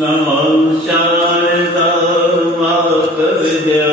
ਨਮੋ ਸ਼ਾਰਦਾ ਮਾਤਾ ਵਿਦਿਆ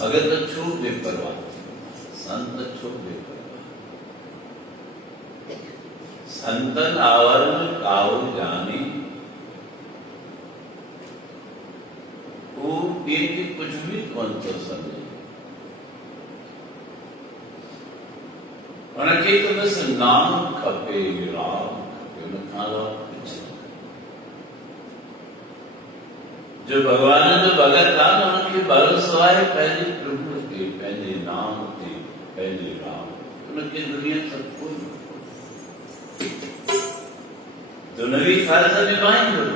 ભગત છું બેપરવા, સંત છું બેપરવા. संतन आवरण काऊ जाने वो एक कुछ भी कौन तो समझे उनके तो बस नाम खपे राम खपे न खावा कुछ जो भगवान जो भगत था उनके भरोसा है पहले प्रभु के, पहले नाम के, पहले राम, उनके दुनिया सब कुछ दुनिया फर्ज निभाएंगे,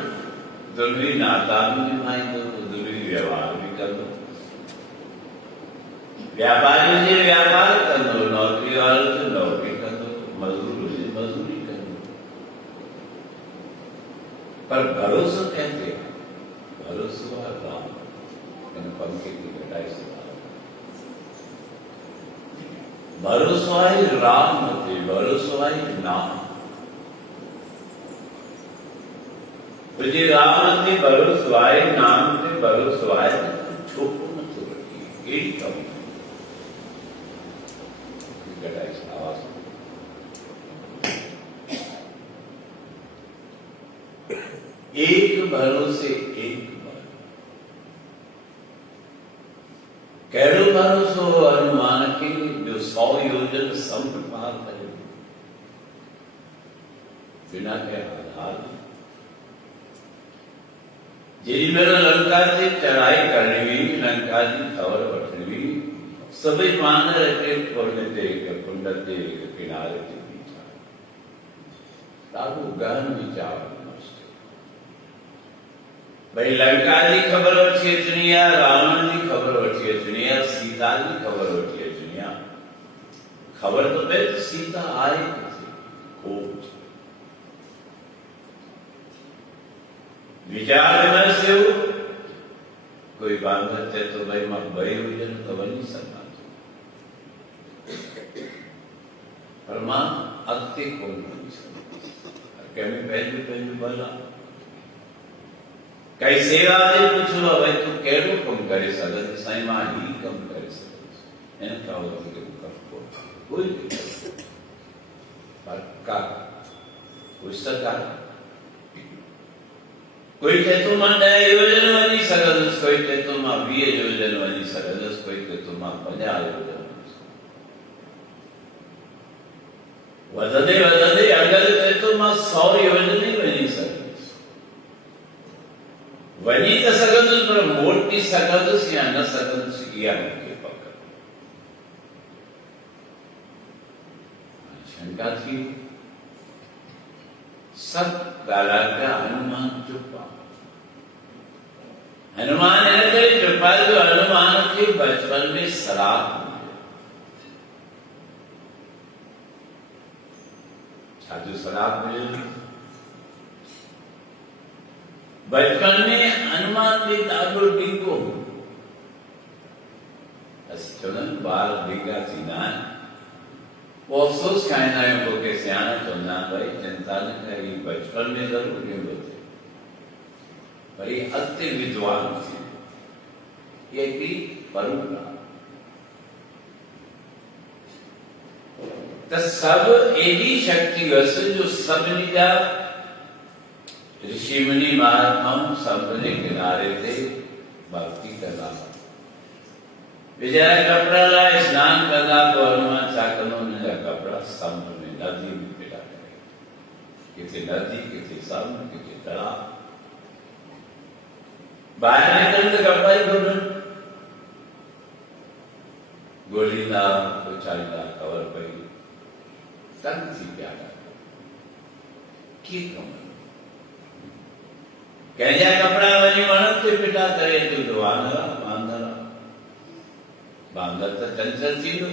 दुनिया नाता भी निभाएंगे, दुनिया व्यवहार भी कर दो, व्यापारी से व्यापार कर दो, नौकरी वाले से नौकरी कर दो, मजदूर से मजदूरी कर दो, पर भरोसा कहते हैं भरोसा राम पंखे की घटाई से भरोसा राम होते, भरोसा नाम तुझे राम से भरोसा नाम से भरोसा छोटो मत रखिए, एक कमी घटाई से आवाज एक भरोसे एक कैरो भरोसो अनुमान के जो 100 योजन समुद्र पार करे बिना के आधार जी मेरा लंका से चढ़ाई करनी हुई, लंका की खबर बटनी हुई, सभी मान रखे खोलने थे कुंड के किनारे के बीच ताकू गहन विचार भाई लंका की खबर वठी अचनी है, रावण की खबर वठी अचनी है, सीता की खबर वठी अचनी है, खबर तो पहले तो सीता आए खूब विचार विमर्श हो कोई बात थे तो भाई मां बई हुई तो वही सकता पर मां अगते कौन बनी सकती कैमे पहले पहले बोला कई सेवा दे पूछो भाई तू केड़ो कम करे सके साईं मां ही कम करे सके इन का हो तो कोई पर का कोई सरकार कोई कहतो मां 10 योजन वञी सघंदुसि, कोई कहतो मां 20 योजन वञी सघंदुसि, कोई कहतो मां 50 योजन वधंदे वधंदे अगरि कहतो मां 100 योजन ई वञी सघंदुसि, वञी त सघंदुसि पर मोटी सघंदुसि या न सघंदुसि इहा मूंखे पक शंका थी। सब ॻाल्हाए हनुमान चुप हनुमान चुप जो हनुमान के बचपन में शराब छाजो शराब मिले बचपन में हनुमान जी ॾाढो ॾींगो असीं चवंदा आहियूं ॿार ॾींगा थींदा आहिनि वो अफ़सोस खाईंदा आहियूं पोइ के सियाणा चवंदा आहिनि भाई चिंता न कर बचपन में ज़रूरु ॾींदो थिए पर ये अति विद्वान थे, ये भी परंपरा तो सब एडी शक्ति वस जो सभिनी जा ऋषि मुनि महात्माओं समुद्र के किनारे थे भक्ति कला विजय कपड़ा लाए स्नान करना तो हनुमान चाकनो ने कपड़ा समुद्र में नदी में पिला करे किसी नदी किसी समुद्र किसी तालाब बाहर निकलते कपड़ा ही ढूंढ गोली ना उछालना कवर पई तन थी प्यारा की कमर कहजा कपड़ा वही वणत से पिटा करे तो वांदरा वांदरा बांदर तो चंचल थी लो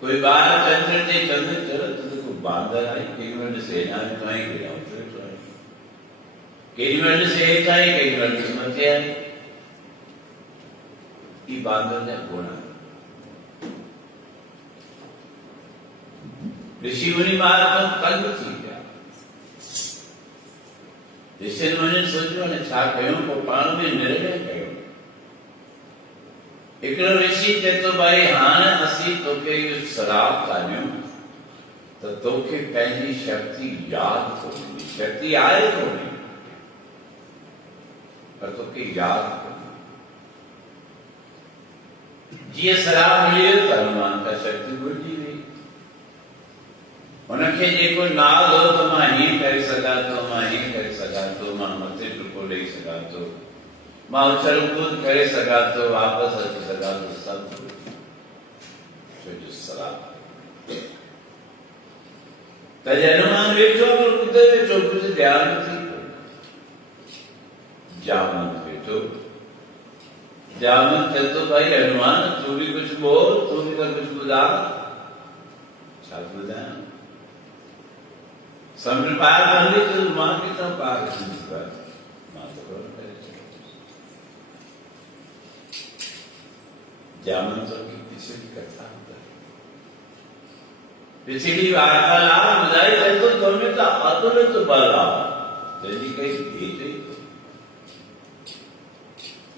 कोई बाहर चंचल से चंद्र चलत तो बांदर आई एक मिनट सेना में तो आई गिरा केजरीवाल से एक आई केजरीवाल की समस्या है ये बांदर ने बोला ऋषि मुनि महात्मा तंग थी गया ऋषि मुनि सोचो ने छा कयो को पाण में निर्णय कयो एकड़ो ऋषि चे तो भाई हाने असी तोखे जो शराब कान्यो तो तोखे पहली शक्ति याद कोनी शक्ति आए कोनी पर तोखे याद कोनी जी शराब मिले तो हनुमान का शक्ति भुलिजी वई उनखे जेको नाल हो तो मां ही करे सघां थो मां ही करे सघां थो मां मथे टुको ॾेई सघां थो मां उछल कूद करे सघां थो, वापसि अची सघां थो, सभु छोजो सलाह त हनुमान वेठो कुते वेठो, कुझु ध्यानु थी जामन वेठो, जामन थे तो भाई हनुमान तू भी कुछ बोल, तू भी कुछ बुझा, छा बुझाया समुद्र पार बंदी तो मां की तरफ पार मां तो करे जामन तो की पिछली कथा पिछली वार्तालाप बुझाई तो तुम्हें तो अतुलित बल जल्दी कहीं भेज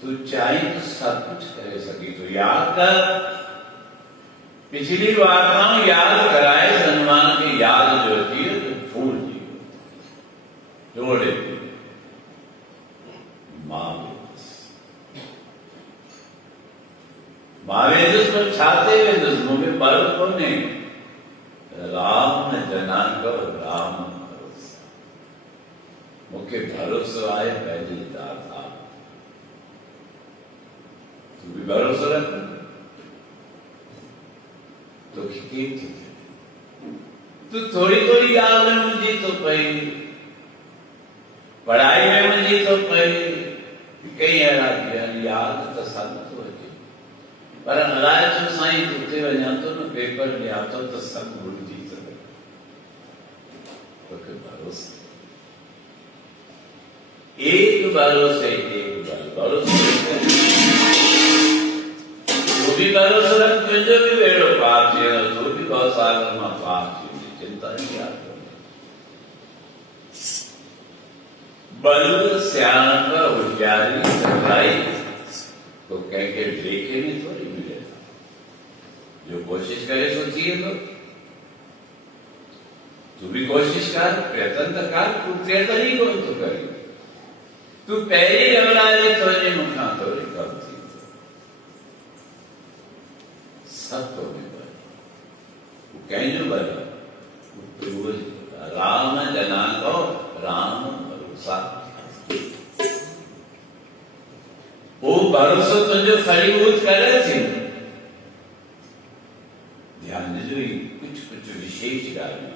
तू चाहे तो सब कुछ करे सकी, तो याद कर पिछली वार्ताओं याद कराए हनुमान की याद जो होती है तो भूल जी जोड़े मावेदस पर छाते वेदस मुझे बल को नहीं राम जनान को राम भरोसा मुख्य भरोसा आए पहली दाता तू भी भरोसा रख तो तू थोड़ी थोड़ी ॻाल्हि में मुंहिंजी तो पई, पढ़ाई में मुंहिंजी तो पई, कई अहिड़ा यादि त सभु थो अचे, पर अलाए छो साईं उते वञा थो न पेपर ॾियां थो त सभु भुलिजी थो वञे, तोखे भरोसो एक भरोसे तू भी भरोसो रख, तुंहिंजो बि बेड़ो पार थी वेंदो, तू भी बहुत साल मां पार थी वेंदी, चिंता नहीं याद बल सियाणप होशियारी सच्चाई तो कह देखे में थोड़ी मिलेगा, जो कोशिश करे सो थी तो तू भी कोशिश कर, प्रयत्न कर, तू प्रयत्न ही कोई तो करी, तू पहली घबराई थोड़ी मुखा थोड़ी कम थी सब तो कहीं जो बना राम जना को राम भरोसा, वो भरोसो तुझे फलीभूत करे थी, ध्यान दीजिए कुछ कुछ विशेष गाली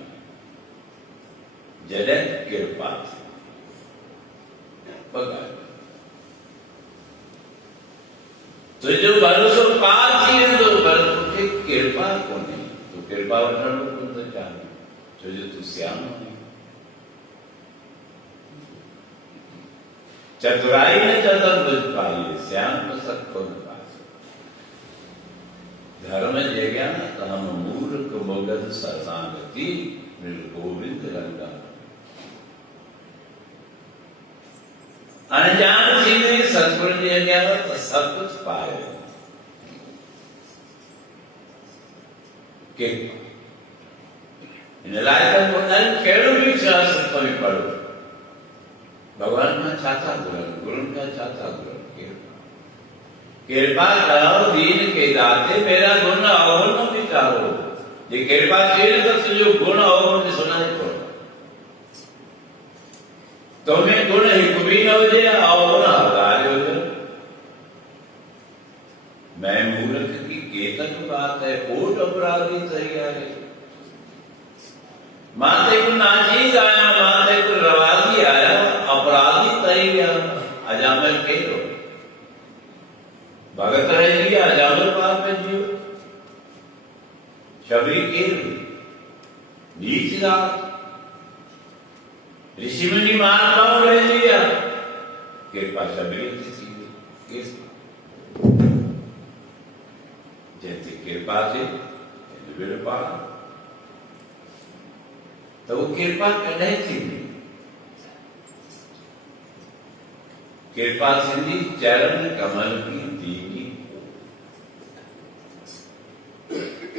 जॾहिं कृपा थी तुझो भरोसो पार थी वेंदो, पर तुखे कृपा कोन्हे, तू कृपा वठण कोन थो चाहे, छो जो तू सियाणो आहीं, चतुराई न चतुर्भुज पाई, सियाणप सत कोन पाए, धर्म जॻिया त हम मूर्ख मुगल शरणागति मृग गोविंद रंगा, अनजान थींदे सतगुरु जी अॻियां त सभु कुझु पाए के इन लाइ त कहिड़ो बि शास्त्र में पढ़ो भगवान में छा था घुरनि, गुरुनि खां छा था घुरनि, कृपा करो दीन के दाते मेरा गुण अवगुण न विचारो, जे कृपा थिए त तुंहिंजो गुण अवगुण सुञाणे थो, तोमें गुण हिकु भी न हुजे अवगुण हज़ार हुजे, मैं मूर्ख की केतक बात है, कोट अपराधी तैयार है, माते को नाचीज आया, माते को रवाजी आया, अपराधी तैयार अजामिल के लो भगत रही अजामिल पाप में जियो, शबरी के नीच रात ऋषि मुनि महात्माओं रह लिया, कृपा शबरी थी जैसे कृपा से विरपा, तो वो कृपा कॾहिं थींदी, कृपा थींदी चरण कमल की दीनी,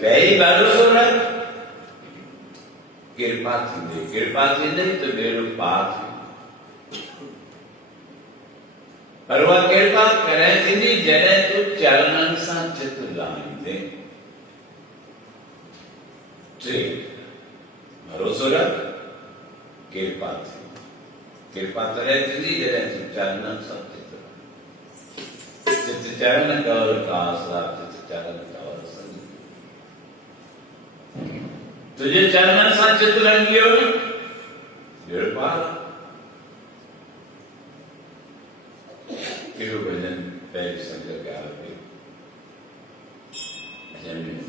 पहिरीं भरोसो रख, कृपा थींदी, कृपा थींदी तो बेड़ो पार थी, पर उहा कृपा कॾहिं थींदी जॾहिं तूं चरणनि सां चित लाहींदे, टे भरोसो रख, कृपा थी, कृपा तॾहिं थींदी जॾहिं तूं चरणनि सां चित लाहींदे, चित चरण कवर का आसरा, चित चरण कवर संग। तुझे चरणन सां चित लॻी वियो न, ॼण पार। कहिड़ो भॼन पहिरीं संग कया पियो, जंहिंमें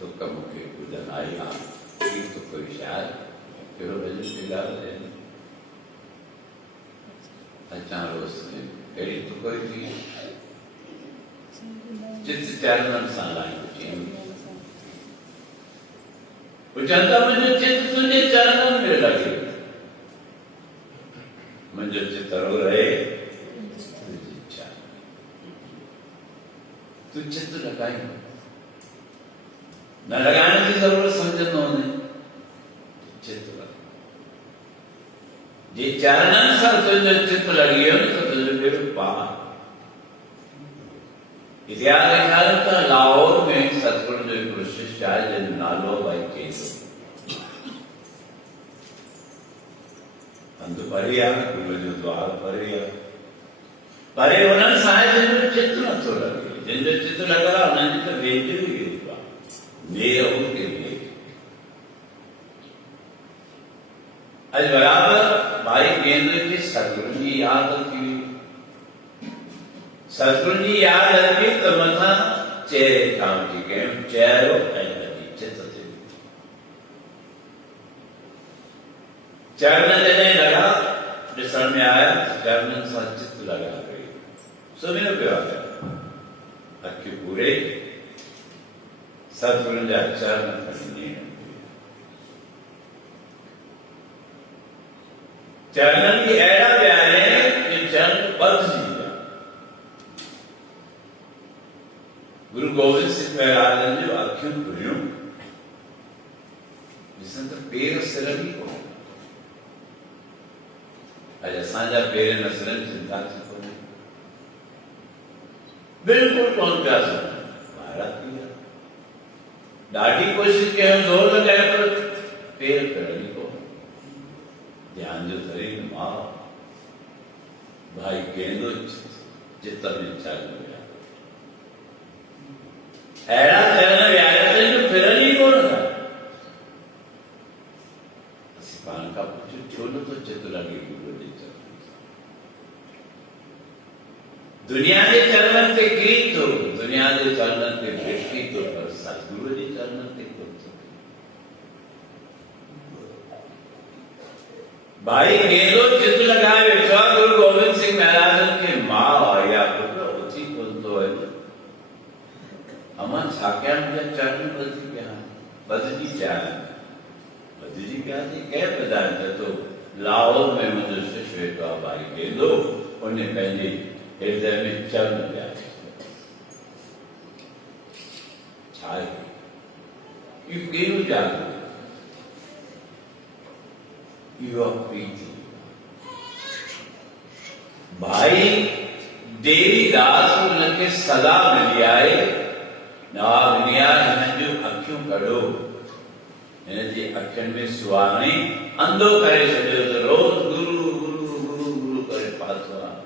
तुक मूंखे ॿुधण आई आहे, ही तो कोई शायर कहिड़ो भॼन पई ॻाल्हि थिए, अचां रोज़ में अहिड़ी तुक थी, चित चरणन सां लाइन चईं, पुछनि था मुंहिंजो चित तुंहिंजे चरणनि में लॻे, मुंहिंजो चित रो रहे तुंहिंजी इच्छा, तूं चित लॻाई, न लॻाइण जी ज़रूरत सम्झंदो वञे, चित लॻाए, जे चरणनि सां तुंहिंजो चित लॻी वियो न त तुंहिंजो ॿेड़ो पार। इतिहास लिखायो त लाहौर में सतगुरु जो हिकिड़ो शिष्य आहे जंहिंजो नालो भाई केसो, अंध परे आहे, गुरू जो द्वार परे आहे, परे हुननि सां आहे जंहिंजो चित नथो लॻे, जंहिंजो चित लॻल आहे हुननि जी त वेझो ई वेझो आहे, नेर उनके नेर। अॼु बराबरि भाई केंद्र जी सतगुरु जी यादि थी हुई, सतगुरु जी यादि अची त मथां चेहरे खां वठी कयूं, चहिरो ऐं चित ते चरण जॾहिं लॻा ॾिसण में आया त चरणनि सां चित लॻा पई, सुम्हियो पियो आहे, अखियूं पूरे सतगुरु जा चरण खणी चरणनि की अहिड़ा प्यारे कि चरण बदिजी विया। गुरु गोविंद सिंह महाराजन जो अखियूं खुलियूं, ॾिसनि त पेर सिरनि ई कोन, अॼु असांजा पेर न सिरनि, चिंता थी कोन्हे, बिल्कुलु कोन पिया सिरनि, ॿाहिरां थी विया, ॾाढी कोशिशि कयूं, ज़ोर लॻायो पर पेर पिड़नि ई कोन, ध्यान जो शरीर मां भाई केंदो चित में चल गया, अहिड़ा चरण विहारिया जो फिरनि ई कोन था। असीं पाण खां पुछियो छो नथो चित लॻे गुरूअ जे चरणनि सां, दुनिया जे चरणनि ते कीर्त थो, दुनिया जे चरणनि ते भेटी थो, पर सतगुरूअ जे चरणनि ते कोन थो। भाई केंद्रो चित लगाए वेठो आहे, गुरु गोविंद सिंह महाराजन खे माउ आई आहे, पुटु उथी कोन थो वञे, अमां छा कयां, मुंहिंजा चरण बदिजी पिया आहिनि, बदिजी पिया थी कंहिं ॿुधाइनि त तो लाहौर में मुंहिंजो शिष्य वेठो आहे भाई केंद्रो, उन पंहिंजे हृदय में चरण विया, छा आहे इहो कहिड़ो जादू, इहो प्रीति। भाई देवीदास उनखे सलाह मिली आहे, नवाब मिली आहे, हिननि जूं अखियूं कढो, हिन जी अखियुनि में सुवाणी अंधो करे छॾियो त रोज़ गुरु गुरु गुरु गुरु करे पातो आहे।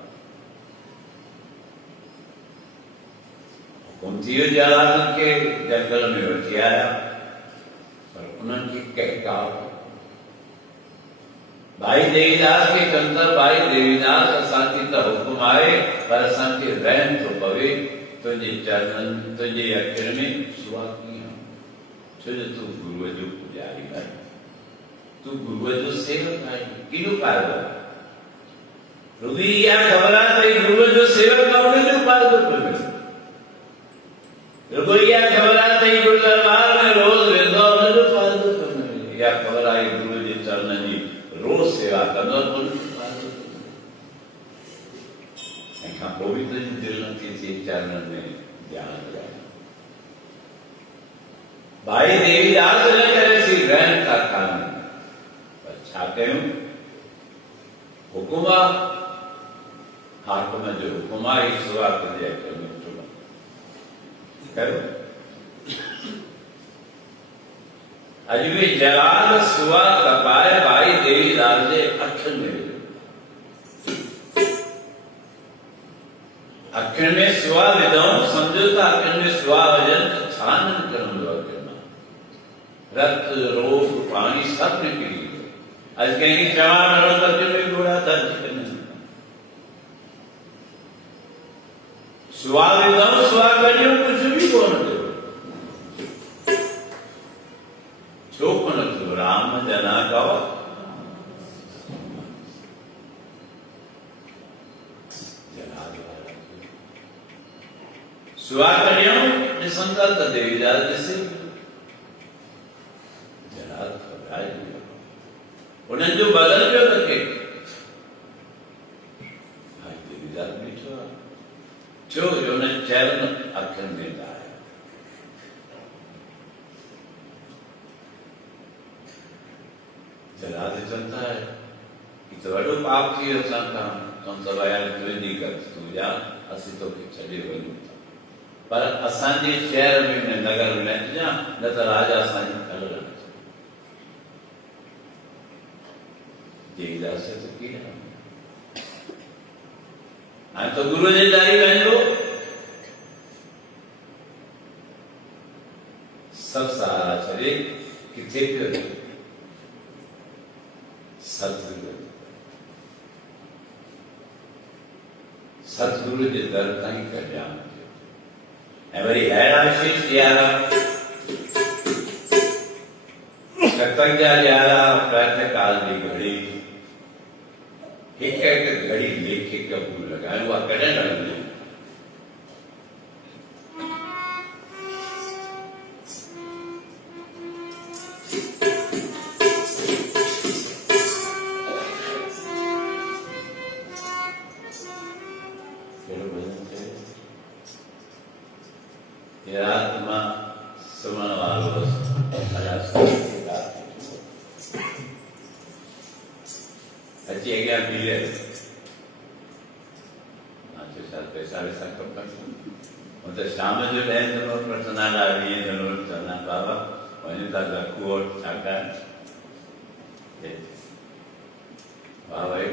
हुकुम थी वियो जलालनि खे जंगल में वठी आया, पर उन्हनि खे कहकाव, भाई देवीदास के कंदर, भाई देवीदास असांखे त हुकुम आहे, पर असांखे रहम थो पवे तुंहिंजे चरणनि, तुंहिंजे अखियुनि में सुवा कीअं, छो जो तूं गुरूअ जो पुॼारी आहीं, तूं गुरूअ जो सेवक आहीं, केॾो फ़ाइदो आहे, रुॻी इहा ख़बर आहे त गुरूअ जो सेवक आहे, उनजो फ़ाइदो पियो मिले, रुॻो इहा ख़बर आहे त गुरू दरबार में रोज़ वेंदो आहे, उनजो फ़ाइदो पियो मिले, इहा ख़बर आहे गुरूअ जे चरणनि जी रोज़ सेवा कंदो, ऐं खां पोइ बि तुंहिंजी दिलि नथी थिए चरणनि में ध्यानु लॻाए। भाई देवीदास न करे सी रहन का कान, पर छा कयूं, हुकुम आहे, हाकुम जो हुकुम आहे, ई सुवा तुंहिंजे अखियुनि में कयो। अॼु बि जलाल सुवा तपाए भाई देवीदास जे अखियुनि में, अखिण में सुवा विधऊं समझो था अखिण में सुवा वजन छानन करंदो अखिण मां रक्त रोग पानी सब निकरी वियो अज कंहिंखे चवां न त अखिण में घोड़ा था अची वञनि सुवा विधऊं सुवा कढियूं कुझु बि कोन थियो छो कोन थियो राम जना कव सुवा कढियूं ॾिसनि था त देवीदास ॾिसे जलाल घबराए वियो उन्हनि जो बदल पियो रखे भाई देवीदास बीठो आहे छो जो हुन चरण अखियुनि में लाहियो जलाल ॾिसनि था ही त वॾो पाप थी वियो असां खां चवनि था भई तुंहिंजी कर तूं जा असीं तोखे छॾे वञूं था पर असांजे शहर में न नगर में न अचिजां न त राजा असांजी खल न देवीदास त कीअं हाणे त गुरू जे दारी वञो सभु सहारा छॾे किथे पियो सतगुरु सतगुरु जे दर ताईं कढियां ऐं वरी अहिड़ा विशेष ॾियारा कतक जा ॾियारा प्रातः काल जी घड़ी हिकु हिकु घड़ी लेखे कपूर लॻायो आहे कॾहिं न लॻंदो अची अॻियां बीहे पैसा वैसा खपनि त शाम जो 10 नोट वठंदा 20 नोट चवंदा बाबा वञूं था लखू वटि छाकाणि वाह भाई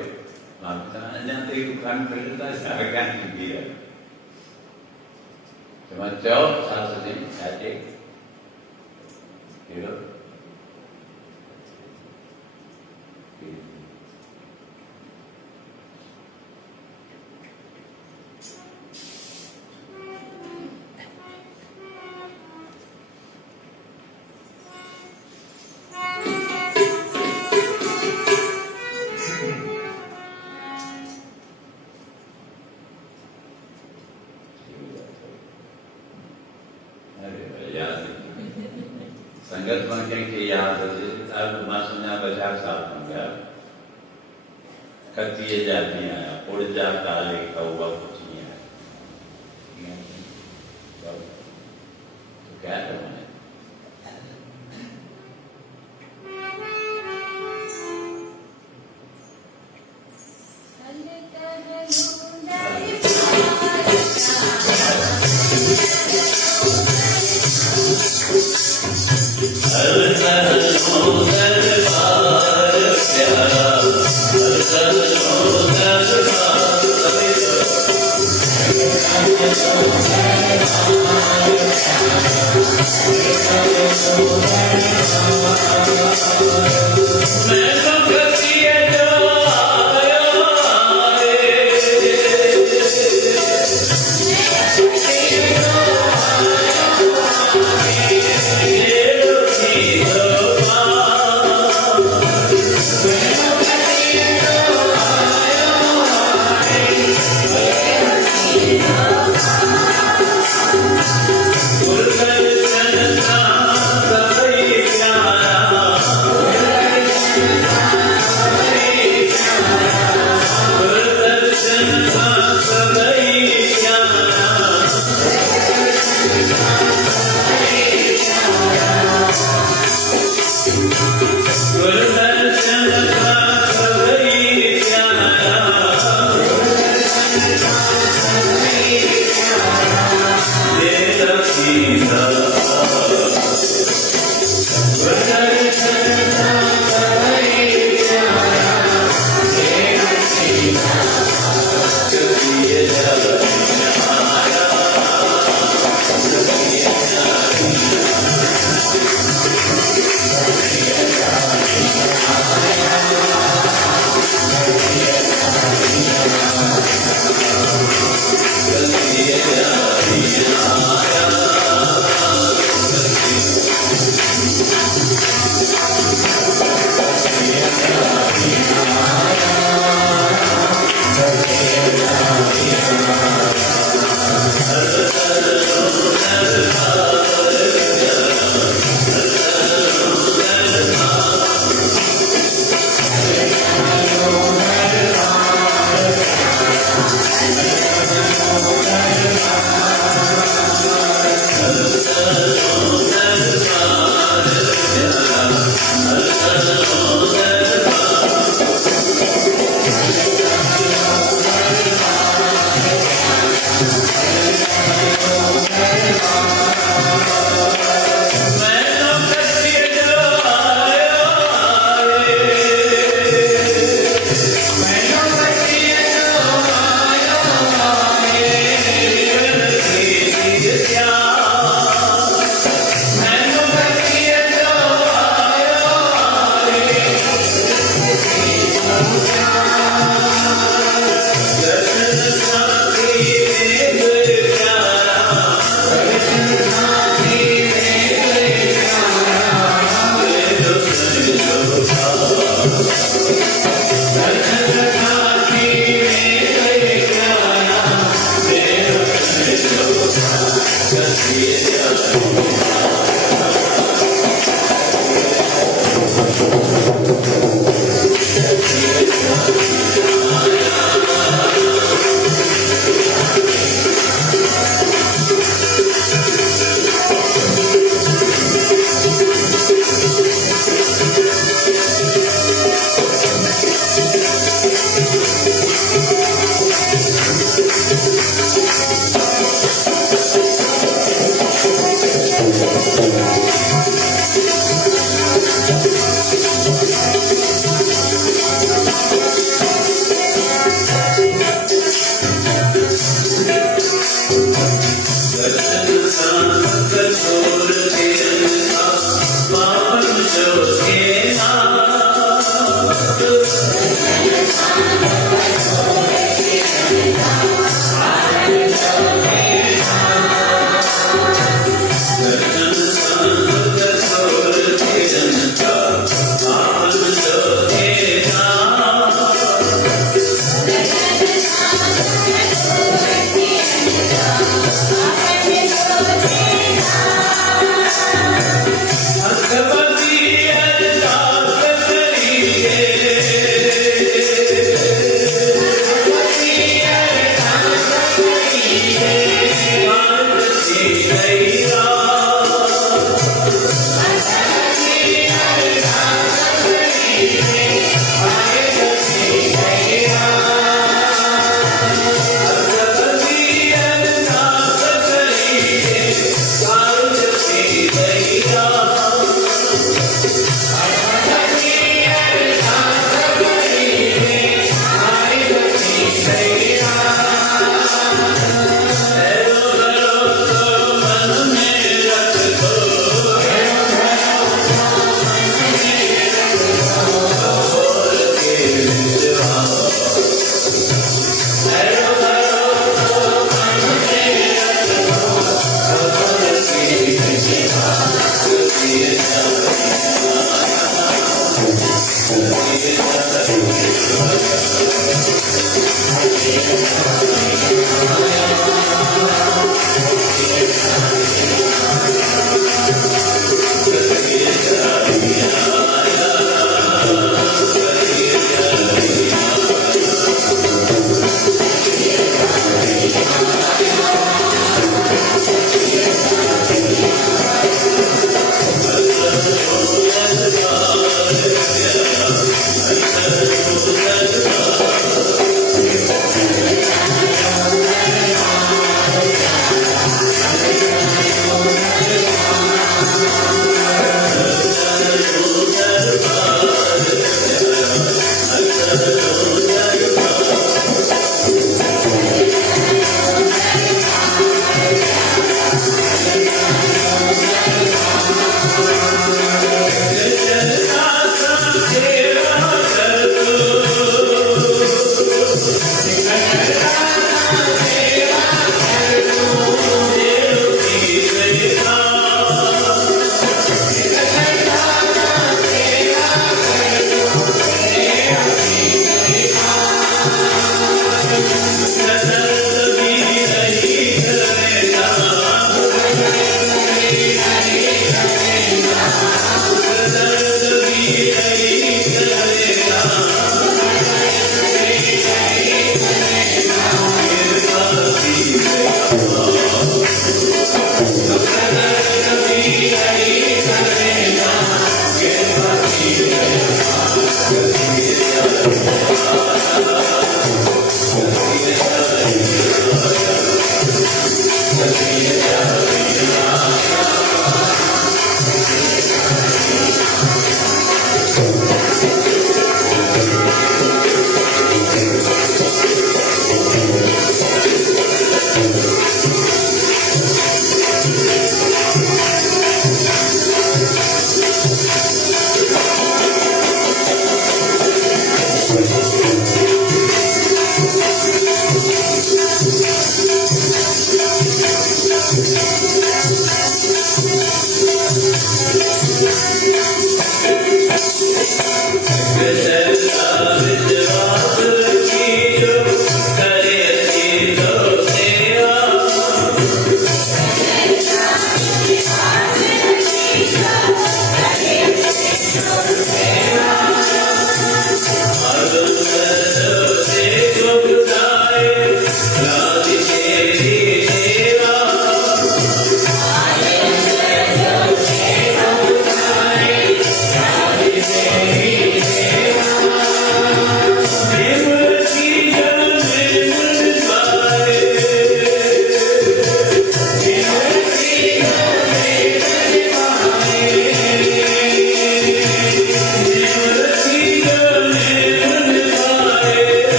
मां अञा ताईं दुकान खोलियो था छा अॻियां थी बीहे मां चयो छा सॼी छा चई कहिड़ो संगत में कंहिंखे यादि हुजे मां सुञा 50 साल थी विया कतीअ जा ॾींहं आया उड़जा काले कौआ पुछी क्या करना Yeah.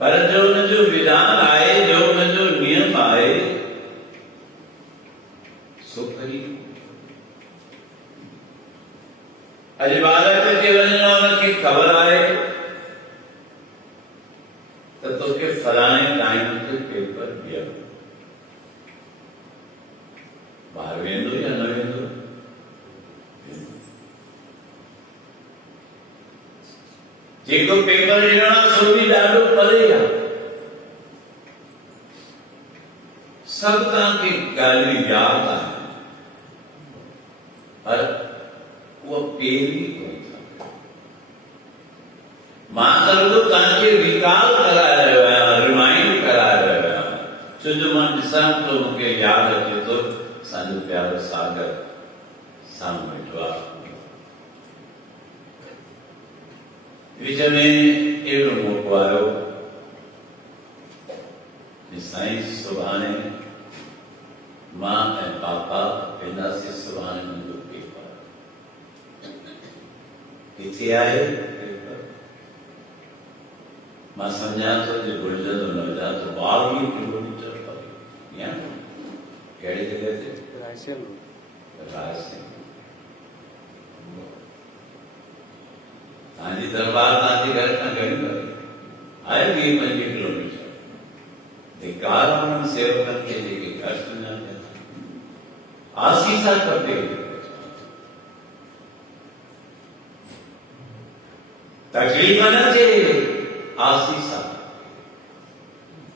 पर जो न जो विधान आए, जो न जो नियम आए, सो करी। अजबालत के वजन की खबर आए तो के फलाने टाइम के पेपर दिया बाहर वेंदो या न वेंदो, जेको पेपर ॾियणो सो बि ॾाढो परे आहे। सभु तव्हांखे ॻाल्हियूं यादि आहे, पर उहो पहिरीं कोन था। मां सभु तव्हांखे रिकॉल कराए रहियो आहियां, रिमाइंड कराए रहियो आहियां, छो जो मां ॾिसां थो, मूंखे यादि अचे थो असांजो प्यारो सागर साम्हूं वेठो आहे। विच में अहिड़ो मौक़ो आयो कि साईं सुभाणे मां ऐं पापा वेंदासीं सुभाणे मुंहिंजो पेपर किथे आहे मां सम्झां थो जो घुरिजंदो न वञा त 22 किलोमीटर परे या कहिड़ी जॻह ते रायसेन तव्हांजी दरबार तव्हांजे घर खां घणी परे आहे 20-25 किलोमीटर धिकार उन्हनि सेवकनि खे जेके घर सुञाणनि आसीसा खपे तकलीफ़ न थिए आसीसा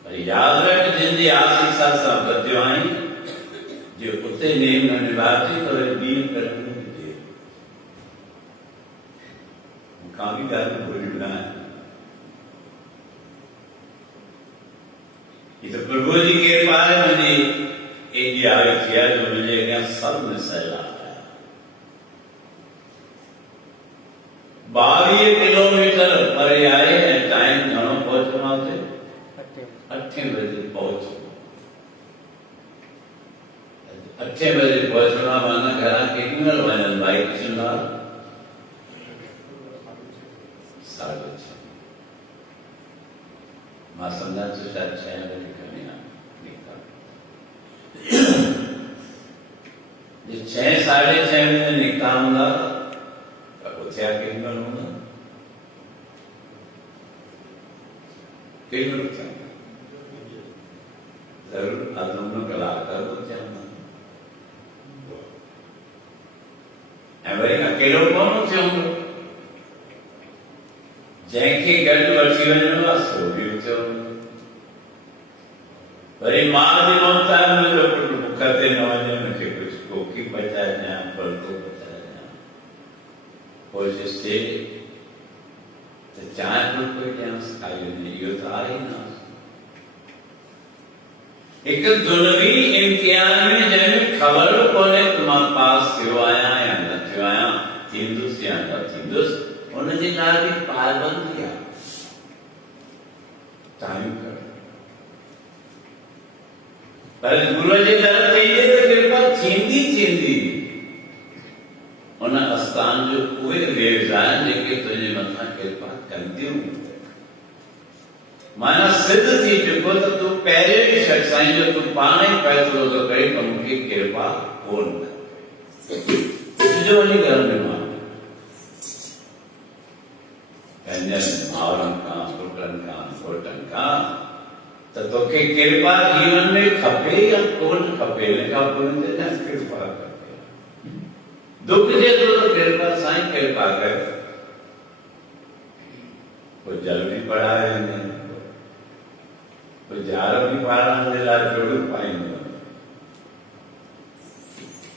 पर यादि रख जिनजी आसीसा सां बधियो आहीं जो उते नेम न निभाती तो ॾींहुं करण हुजे मूंखां बि ॻाल्हियूं भुलियूं न आहिनि ये तो प्रभु जी कृपा है मुझे एक याद किया जो मुझे क्या सब में सहला है 22 किलोमीटर परे आए टाइम घणो पहुंचणो थे 8 बजे पहुंचो 8 बजे पहुंचणो माना घर केॾीमहिल वञनि भाई किशनलाल 6:30 मां सम्झां थो शायदि 6 बजे खणी निकिता 6-6:30 में निकिता हूंदा त उथिया केॾीमहिल हूंदा केॾीमहिल उथिया ज़रूरु अधु मुनो कलाक उथिया हूंदा ऐं वरी अकेलो कोन उथियो हूंदो जंहिंखे गॾु वठी वञिणो आहे सो बि उथियो वरी मां बि मौत आहे मुंहिंजो पुटु बुख ते न वञे मूंखे कुझु कोकी पचाए ॾियां फुल्को पचाए ॾियां कोशिशि थिए त चांहि फुल्को ॾियांसि खाई वञे इहो त आहे न हिकु दुनवी इम्तिहान में जंहिंमें ख़बर कोन्हे त मां पास थियो आहियां या न थियो आहियां थींदुसि या न थींदुसि उनजे लाइ बि पाबंदी आहे टाइम कर पर गुरू जे दर ते इहे त कृपा थींदी उन आस्थान जो उहे वेव्स आहिनि जेके तुंहिंजे मथां कृपा कंदियूं माना सिद्ध थी चुको त तूं पहिरें बि शख़्स आहीं जो तूं पाण ई फ़ैसिलो थो करे त मूंखे कृपा कोन तुंहिंजो वञी घर में मां पंहिंजनि भाउरनि खां पुटनि खां घोटनि खां त तोखे कृपा जीवन में खपे या कोन खपे लिखा कोन ते न कृपा खपे दुख जे तो कृपा साईं कृपा कर कोई जल्दी पढ़ाए कोई जार भी पढ़ण जे लाइ ज़रूरु पाईंदो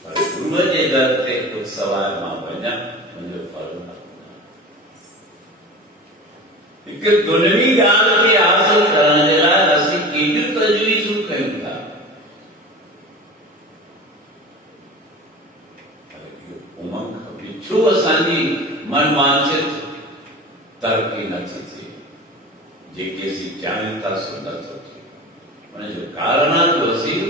पर गुरूअ जे दर ते कुझु सवाइ मां वञा मुंहिंजो फर्ज़ु न हिकु दुनवी ॻाल्हि खे हासिल करण जे लाइ असीं केॾियूं तजवीज़ूं कयूं था उमंग खपे छो असांजी मनवांछित तरक़ी नथी थिए जेके असीं चाहियूं था सो नथो थिए उनजो कारण आहे जो असीं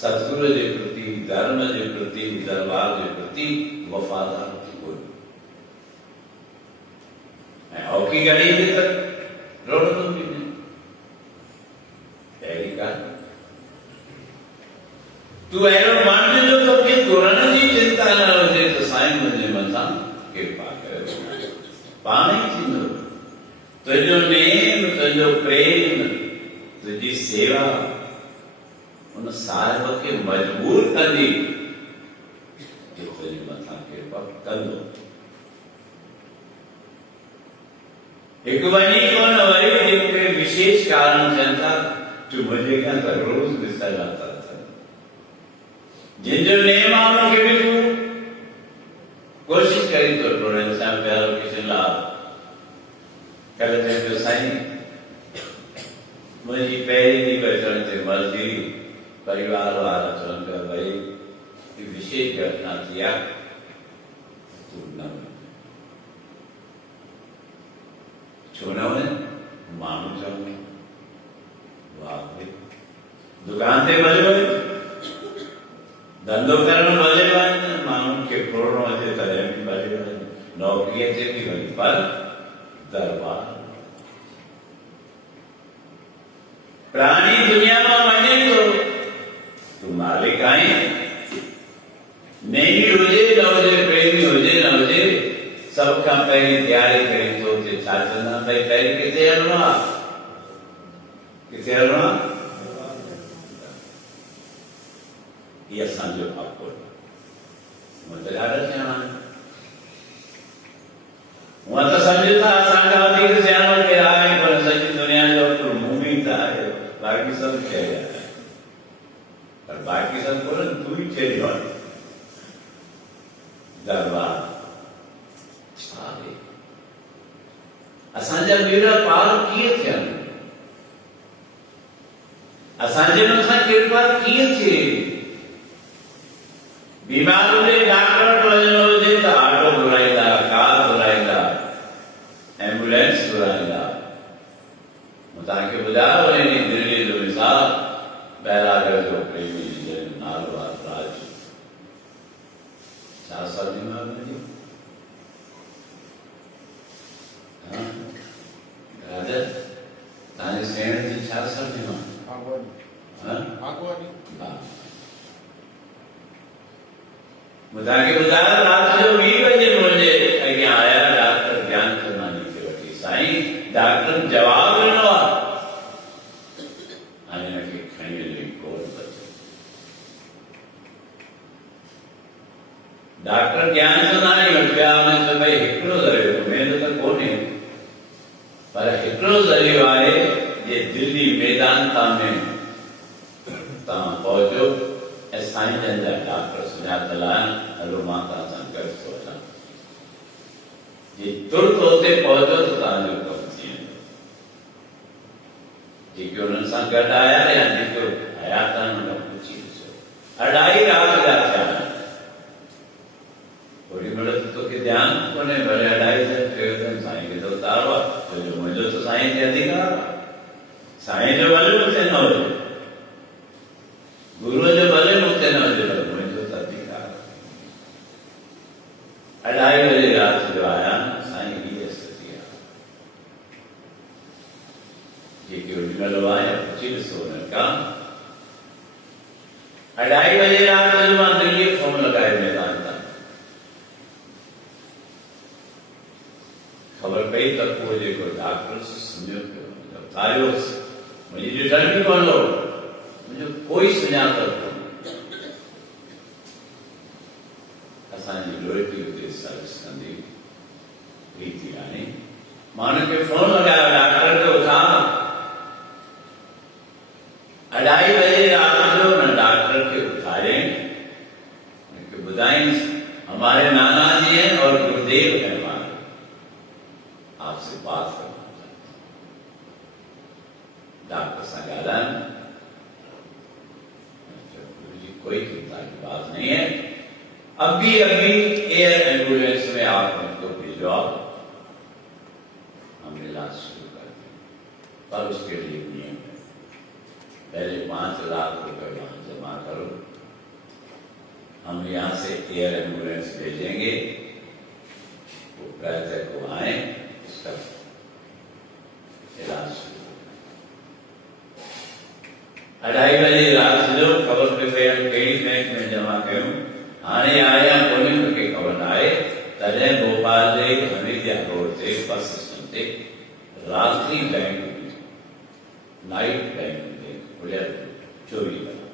सतगुरू जे प्रति धर्म जे प्रति दरबार जे प्रति वफ़ादार थी कोन्ह ऐं औखी घड़ी बि त रोड़ंदो बि न पहिरीं ॻाल्हि तूं अहिड़ो माण्हू जो तोखे तुरण जी चिंता न हुजे त साईं मुंहिंजे मथां कृपा करे पाण ई थींदो तुंहिंजो नेम तुंहिंजो प्रेम तुंहिंजी सेवा उन साहिब खे मजबूर कंदी जो तुंहिंजे मथां कृपा कंदो हिकु वञी कोन वरी जेके विशेष कारण थियनि था जो मुंहिंजे खां त रोज़ ॾिसंदा था जिनजो नेम आहे उनखे बि तूं कोशिशि करी थो टोड़ण सां प्यारो किशनलाल कल्ह चइजो साईं मुंहिंजी पहिरीं ॾींहुं अचण ते मर्ज़ी परिवार वारा चवनि पिया भई ही विशेष घटना थी आहे तूं न छो न वञनि, माण्हू चवनि वाह भई दुकान ते भले वञे, धंधो करणु भले वञे, माण्हुनि खे फुरणो अचे तॾहिं बि भले वञे, नौकरी अचे थी वञे, पर दरबार प्राणी दुनिया में वञे थो, तूं मालिक आहीं, नेही हुजे न हुजे, प्रेमी हुजे न हुजे, सभ खां पहिरीं तयारी करे थो कि छा चवंदा भई पहिरीं किथे हलणो आहे, किथे हलणो आहे, ये असांजो हक़ आहे। हूअं त ॾाढा सियाणा आहिनि, हूअं त सम्झो था असांखां वधीक सियाणो केरु आहे, पर सॼी दुनिया जो हिकिड़ो मुंहुं त आहे, बाक़ी सभु चइया आहिनि, पर बाक़ी सभु कोन, तूं ई चइजो आहे दरबार छा आहे, असांजा बेड़ा पार कीअं थियनि, असांजे मथां कृपा कीअं थिए, बीमार हुजे डॉक्टर वटि वञिणो हुजे त ऑटो घुराईंदा, कार घुराईंदा, एम्बुलेंस घुराईंदा। मूं तव्हांखे ॿुधायो वञे दिल्ली जो मिसाल, बैरागढ़ जो प्रेमी जंहिंजो नालो आहे राज, छा सरनेम आहे हुनजी, राजा तव्हांजे सेण जी छा सरनेम आहे, बुधायो रात जो 20 बजे मुझे अॻियां आया डॉक्टर ज्ञान चंदानी खे वठी, साईं डॉक्टर जवाब ॾिनो आहे, हाणे हिनखे खणी वञी कोर्ट बचे। डॉक्टर ज्ञान चंदानी वटि विया, हुननि चयो भई हिकिड़ो ज़रियो, मेन त कोन्हे, पर हिकिड़ो ज़रियो आहे जे दिल्ली मेदांता में तव्हां पहुचो ऐं साईं जन जा डॉक्टर सुञातल आहिनि, हलो मां तव्हां सां गॾु थो हलां, जे तुर्त हुते पहुचो त तव्हांजो कमु थी वेंदो, जेके हुननि सां गॾु आया या जेके हयात आहिनि हुन खां पुछी ॾिसो, 2:30 राति जा थिया आहिनि, ओॾी महिल त तोखे ध्यानु कोन्हे, भले 2:30 चयो अथनि साईं खे त उतारो आहे, छो जो मुंहिंजो त साईं खे अधिकार आहे, साईं जो भले मूंखे न हुजे, गुरुअ जो भले मूंखे न हुजे, पर मुंहिंजो त अधिकार आहे। 2:30 बजे राति जो आया, साईं हीअ स्थिति आहे, जेके ओॾी महिल आया पुछी ॾिसो हुननि खां, 2:30 बजे राति जो मां दिल्लीअ फोन लॻाए मैदान तां, ख़बर पई त उहो जेको डॉक्टर सम्झो पियो उथारियोसि, मुंहिंजी ॾिठण बि कोन हो, मुंहिंजो कोई सुञातल कोन्हे, असांजी लोहिटी हुते सर्विस कंदी प्रीति राणी, मां हुनखे फोन लॻायो, डॉक्टर खे उथार, 2:30 बजे रात जो हुन डॉक्टर के उठाए उनके बुधाई हमारे नाना जी हैं और गुरुदेव हैं, हमारे आपसे बात करना चाहते हैं। डॉक्टर साहब गालान, गुरु जी कोई चिंता की बात नहीं है, अभी एयर एम्बुलेंस में आप उनको भिजवाओ, हम इलाज शुरू कर दें, पर उसके लिए नियम है, पहले 5 लाख रुपए वहां जमा करो, हम यहाँ से एयर एम्बुलेंस भेजेंगे, वो प्रातः को आए, इसका इलाज शुरू। 2:30 बजे रात जो ख़बर पे कहिड़ी बैंक में जमा कयूं, हाणे आया कोन्हे, मूंखे ख़बर न आहे, तॾहिं भोपाल जे हमीदिया रोड ते बस स्टेशन ते रात्रि बैंक हुई, नाइट बैंक खुलियल 24 कलाक,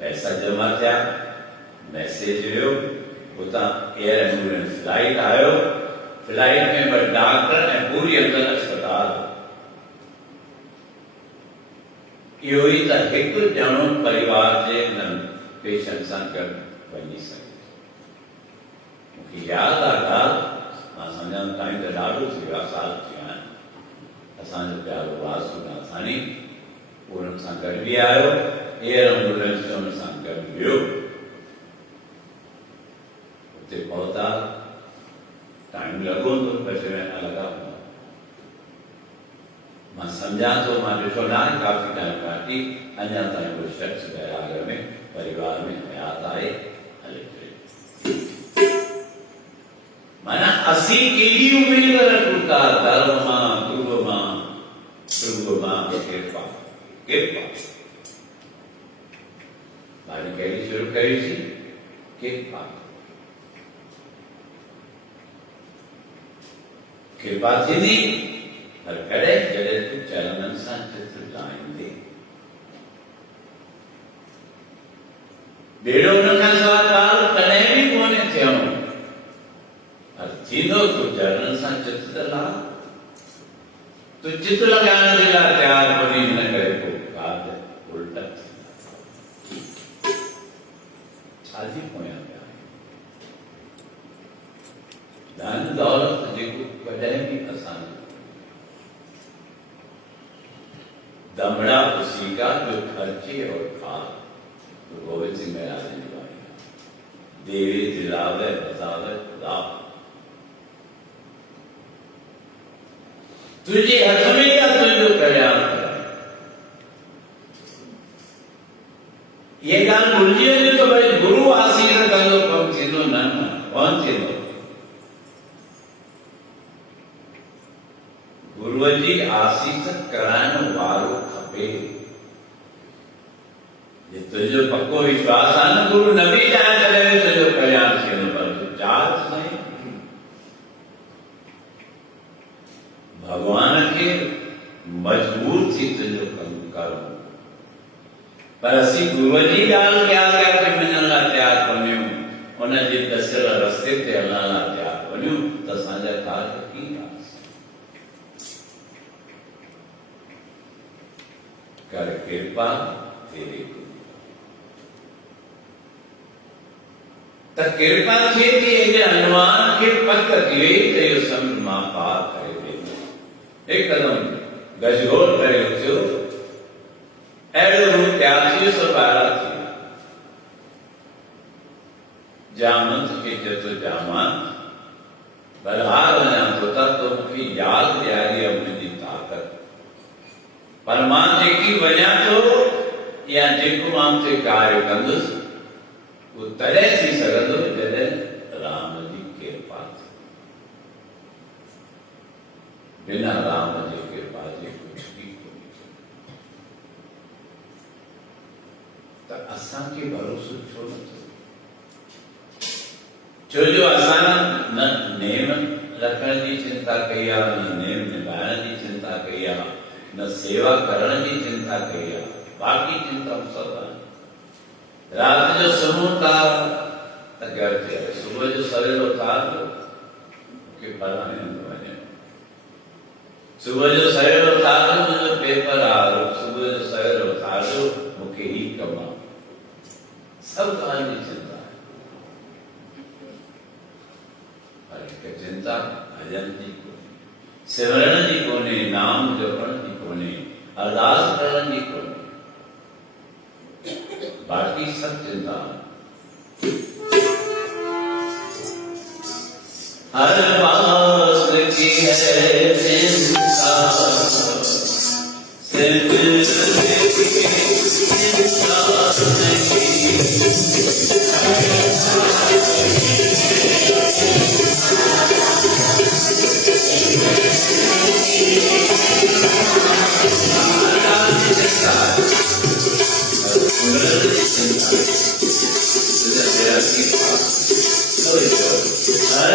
पैसा जमा थिया, मैसेज वियो, उतां एयर एम्बुलेंस फ्लाइट आयो, फ्लाइट में ॿ डॉक्टर ऐं पूरी अंदर अस्पताल, इहो ई त हिकु ॼणो परिवार जे पेशेंट सां गॾु वञी सघे। मूंखे यादि आहे ॻाल्हि, मां सम्झां ताईं त ॾाढो थी वियो आहे, साल थी विया आहिनि, असांजो प्यारो वासु नाथाणी उन्हनि सां गॾु बि आयो, एयर एम्बुलेंस जो हुन सां गॾु वियो, उते पहुता, टाइम लॻो तो, वैसे अलॻि मां सम्झां थो, मां ॾिठो न आहे काफ़ी टाइम काटी, अञा ताईं उहो शख़्स घर में परिवार में हयात आहे, हले पियो। माना असीं केॾी उमेद रखूं था धर्म मां, गुरू मां, प्रभु मां कृपा कृपा। बाणी कहिड़ी शुरू कईसीं? कृपा कृपा थींदी पर कॾहिं जॾहिं तूं चरणनि सां चित लाहींदे। बेड़ो हुन खां सवाइ ॻाल्हि कॾहिं बि कोन्हे थियऊं, पर थींदो तूं चरणनि सां चित त ला। तूं चित लॻाइण जे लाइ तयारु कोन्हे, हिन करे पोइ ॻाल्हि उल्टा थी। छाजी पोयां पिया धन दौलत जेको कॾहिं बि असां दमड़ा उसी का जो खर्चे और खाल, तो गोविंद सिंह महाराज ने वाणी देवे दिलावे बतावे खुदा। तुझे हथ में या तुझो कल्याण कराए, ये गाल भुलिजी वञे तो भाई गुरु आसीस कंदो कमु थींदो न, कोन थींदो। गुरुअ जी आसीस कराइण वारो खपे। जे तुंहिंजो पक्को विश्वास आहे न गुरु न बि चाहे तॾहिं तुंहिंजो कल्याण थींदो, पर तूं चाह साईं भगवान खे मजबूर थी तुंहिंजो कमु करो। पर असीं गुरुअ जी ॻाल्हि खे मञण लाइ तयारु कोन्हियूं, उनजे दसियल रस्ते ते हलण लाइ तयारु कोन्हियूं, त असांजा कार्य कीअं कर कृपा तेरे गुरु। त कृपा थिए थी हिन हनुमान खे पक थी वई त इहो समुंड मां पार करे वेंदो, हिकदमि गजगोड़ करे उथियो, अहिड़ो रूप तयारु थी वियो, सभु ॿाहिरां थी विया। जामंत खे चए थो जामंत बलहार वञा थो त तो मूंखे यादि ॾियारी आहे मुंहिंजी ताक़त, पर मां जेकी वञा थो या जेको मां ते कार्य कंदुसि वो तॾहिं थी सघंदो जॾहिं राम जी कृपा थी। बिना राम जी कृपा जे कुझु बि कोन्हे। त असांखे भरोसो छो नथो? छो जो असां न नेम रखण जी चिंता कई आहे, न नेम निभाइण जी चिंता कई आहे, न सेवा करण जी चिंता कई आहे, बाक़ी चिंता सभु आहे। रात जो सुम्हूं था त घर चए, सुबुह जो सवेल उथारिजो मूंखे फलाणे हंधि वञे, सुबुह जो सवेल उथारिजो मुंहिंजो पेपर आहे, सुबुह जो सवेल उथारिजो मूंखे ही कमु आहे, सभु तव्हांजी चिंता आहे। पर हिकु चिंता भॼन जी कोन्हे, सिमरण जी कोन्हे, नाम जपण जी कोन्हे, अरदास करण जी कोन्हे, बाकी सब चिंता। हर बात की है चिंता, सिर्फ चिंता हर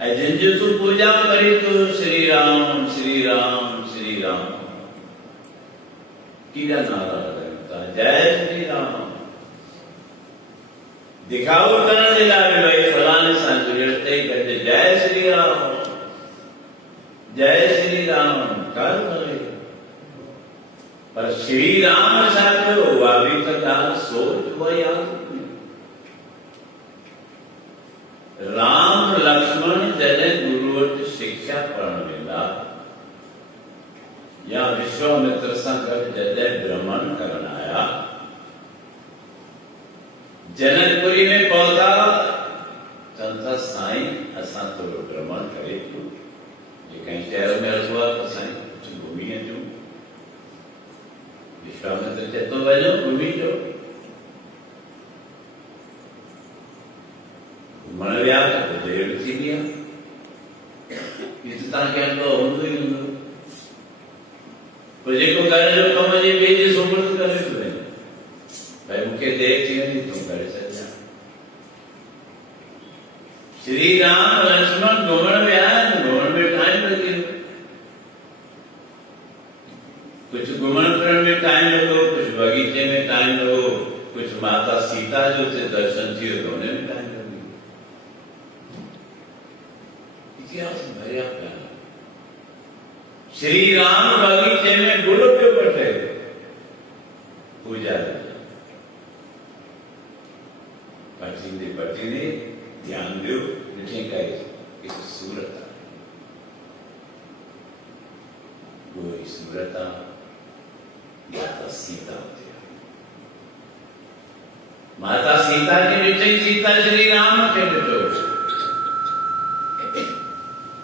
जिन तू पूजा करी तो श्री राम श्री राम श्री राम कीड़ा नारा लगता जय श्री राम दिखाओ करने लगा भाई फलाने साथ जुड़ते ही कहते जय श्री राम कर करे पर श्री राम साथ हुआ अभी तक यार सोच हुआ याद राम लक्ष्मण जने गुरुवत शिक्षा पढ़ मिला या विश्वामित्र संकट जय भ्रमण करना आया जनकपुरी में पहुंचा संता साईं असा तो भ्रमण करे तू ये कहीं शहर में हुआ तो साईं कुछ घूमी है तू विश्वामित्र चेतो वजो घूमी जो घूमण व्या तो देर थी गया इतना के अनुभव होंदो ही होंदो तो जेको करे जो कम जे बेजे सोमत करे तो भाई मुखे देख थी नहीं तुम करे सजा श्री राम लक्ष्मण घूमण में आया घूमण में टाइम लगे कुछ घूमण फिरण में टाइम लगो कुछ बगीचे में टाइम लगो कुछ माता सीता जो थे दर्शन थी उन्होंने में टाइम लगे इतिहास भरिया प्यारा श्री राम बगीचे में गुड़ क्यों बैठे पूजा पति ने ध्यान दो लिखे का एक सूरत वो सूरत माता सीता होती है माता सीता के बेटे सीता श्री राम के बेटो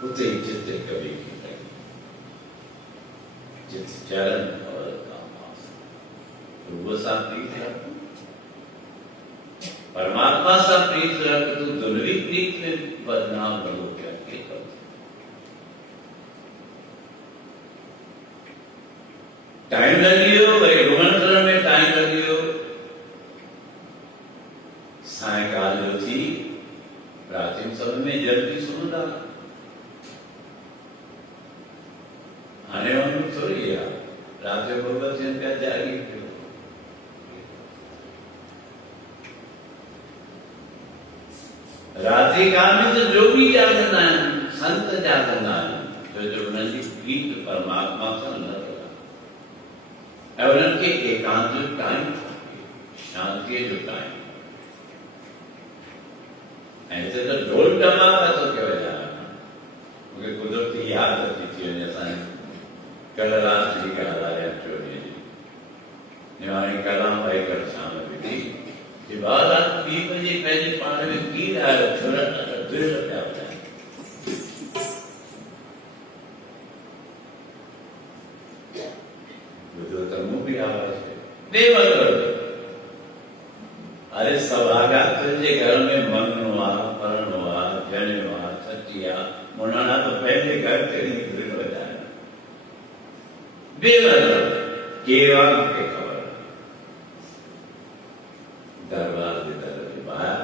उते चित्त कवि की चित्त चरण और तो वो साथ प्रीत है परमात्मा सा प्रीत रख तो दुनवी प्रीत में बदनाम हो क्या टाइम लगियो भाई घुमण फिरण में टाइम लगियो सायकाल जो थी प्राचीन समय में जल्दी सुनता आने वालों थोड़ी है रात में भगवत जन का जागी रात्रि काल में तो जो भी जागना है संत जागना है जो नदी प्रीत परमात्मा से न लगा उनके एकांत जो टाइम शांति जो टाइम ऐसे तो ढोल टमाका तो क्या वजह मुझे कुदरती याद होती थी जैसा कल रात जी का हलाया चोरी जी निवाणी कलाम भाई कर शाम में थी कि बाद रात 2 बजे पहले पानी में की रहा है छोरा दिल लगा होता है जो तो मुंह भी आवाज है देवल कर दो अरे सभागा तुझे घर में मन हुआ परण हुआ जन हुआ सचिया मुनाना तो पहले घर तेरी दिल हो जाए देवल केवल के खबर दरबार के दरबार के बाहर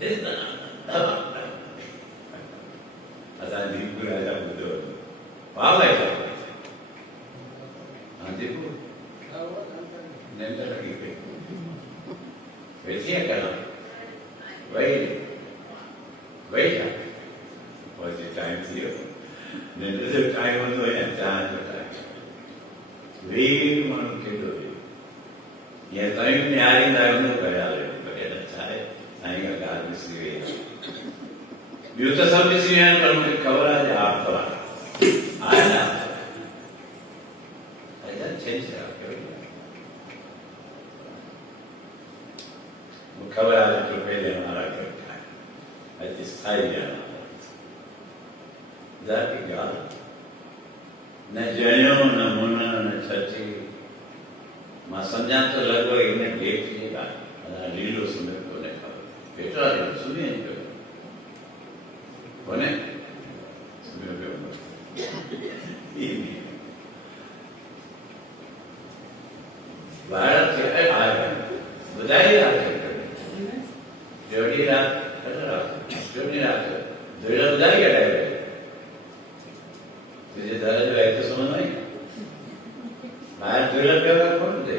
देखना अदा दीप राजा बुद्धो पावे हाँ देखो नहीं तो लगी पे वैसे करना वही वही था वैसे टाइम थी नहीं तो टाइम हो तो या चार तो टाइम वीर मन के दो ये तभी न्यारी नागनु कया ले बगैर अच्छा है साईं का कार मिस्री है व्यू तो सब मिस्री हैं पर मुझे खबर आ जाए आप तो आया ना ऐसा चेंज है आपके वो खबर आ जाए तो पहले हमारा करता है ऐसे स्थायी जाना जाके गाल न जनियो न मुन्ना न छची मां समझा तो लगभग इन्हें देख लीजिएगा लीलो सुने को ने खबर बेटा लीलो सुनिए इनको बोले सुनिए ये भारत के आए बताइए आप जोड़ी रात जोड़ी रात धुला बुझाई क्या है तुझे धरा जो है तो समझ नहीं बाहर धुला पे होगा कौन दे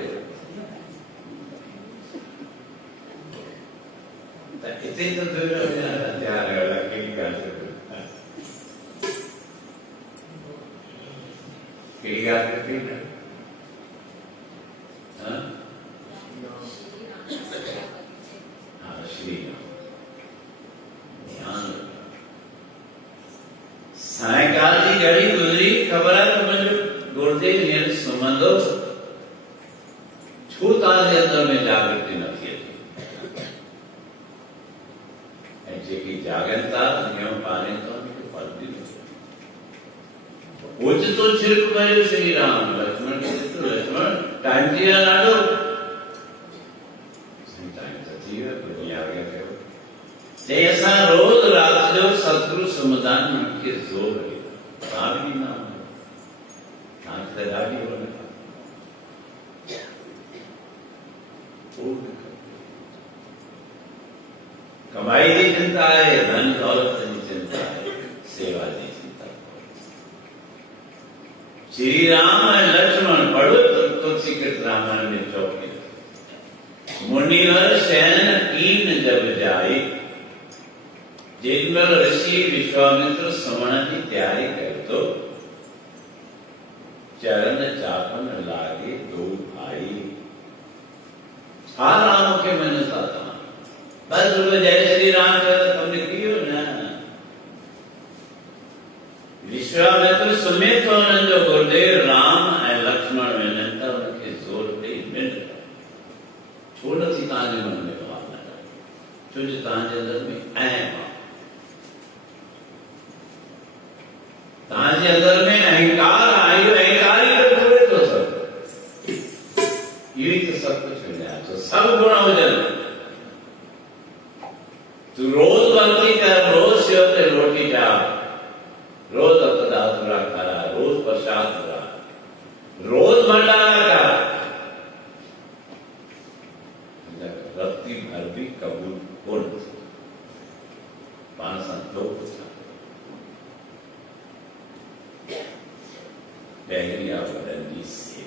इतने तो धुला बुझाना तैयार है लड़के की गाल से किसी गाल पे पीना हाँ हाँ श्री ध्यान सायकाल की घड़ी गुजरी खबर है तो मुझे गुरुदेव ने संबंधो छूता के अंदर में जागृति न थी ऐसे की जागरता नियम पाने तो उनके फल भी नहीं उच्च तो छिड़क गए श्री राम लक्ष्मण के तो लक्ष्मण टाइम दिया लाडो टाइम तो दिया तो नहीं आ गया थे जैसा रोज रात जो सतगुरु समाधान के जोर है काम ही ना काम से दादी होने का कमाई की चिंता है धन दौलत की चिंता है सेवा की चिंता श्री राम और लक्ष्मण पढ़ो तुलसी कृत रामायण में चौकी मुनिवर शयन कीन जब जाए जिनमें ऋषि विश्वामित्र श्रवण की तैयारी कर तो चरण चापन लागे दो भाई हाँ राम के मन साता बस जय श्री राम तुमने कियो ना विश्वामित्र समेत तो जो गुरुदेव राम और लक्ष्मण में उनके जोर पे मिल छोड़ सी तांजे मन में भावना छोटे तांजे अंदर में तांजे अंदर में अहंकार आयु अहंकार ही पूरे तो सब यही तो सब कुछ हो जाए तो सब गुण हो जाए तू रोज भक्ति कर रोज शिव पे रोटी खा रोज अपदातुरा खा रोज प्रसाद खा रोज भंडारा खा रत्ती भर भी कबूल पूर्ण पांच संतों पहलिया बदलनी से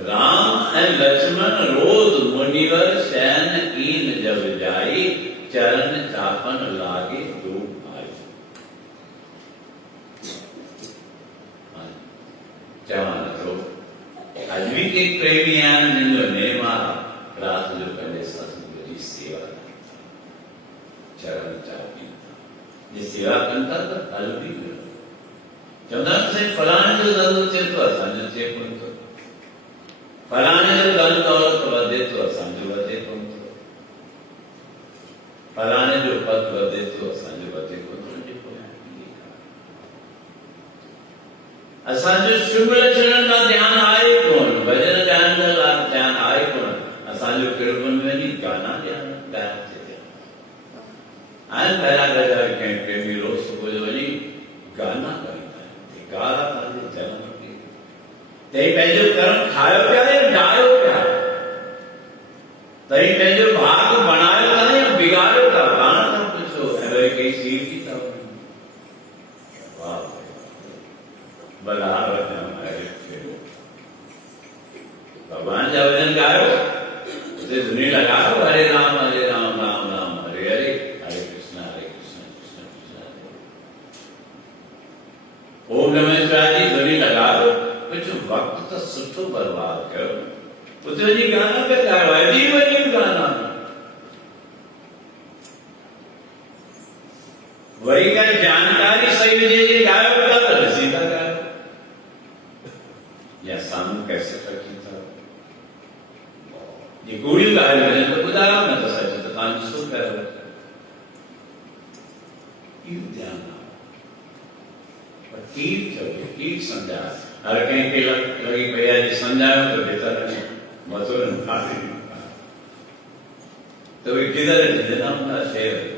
राम और लक्ष्मण रोज मुनिवर शयन कीन जब जाई चरण चापन लागे दो भाई जवान तो आदमी के प्रेमियां ने मारा रात जो पहले सत्संग सेवा चरण चापी ये सेवा करता तो फल भी मिलो चंदन से फलाने जो जरूर थे तो असांजो थे तो फलाने जो धन दौलत वधे तो असांजो वधे तो फलाने जो पद वधे तो असांजो वधे तो असांजो शुभ लक्षण का ध्यान आए कौन भजन ध्यान आए कौन असांजो किरपन में नहीं गाना ध्यान ध्यान आज पहला गजा के भी रोज सुबह जो नहीं गाना करता है गारा ताजे जन्म की तई पहले कर्म खायो क्या है डायो क्या तई पहले भाग बनायो था या बिगाड़ो था गाना था पूछो अरे कई सीट की था वाह बड़ा भगवान जब भजन गायो उसे धुनी लगाओ हरे राम राम राम हरे हरे ओम नमः शिवाय जी ध्वनि लगा दो कुछ वक्त तो सुठो बर्बाद करो उसे जी गाना पे गायो अजीब अजीब गाना वही का जानकारी सही जी गायो कर सीधा गायो या सामू कैसे रखी था ये गोली गायो मैंने तो बताया मैं तो सच तो काम सो कर यू ध्यान कीट समझा अरे कहीं के लगी भैया जी समझाओ तो बेहतर है मजूर तो वे किधर है जितना अपना शेर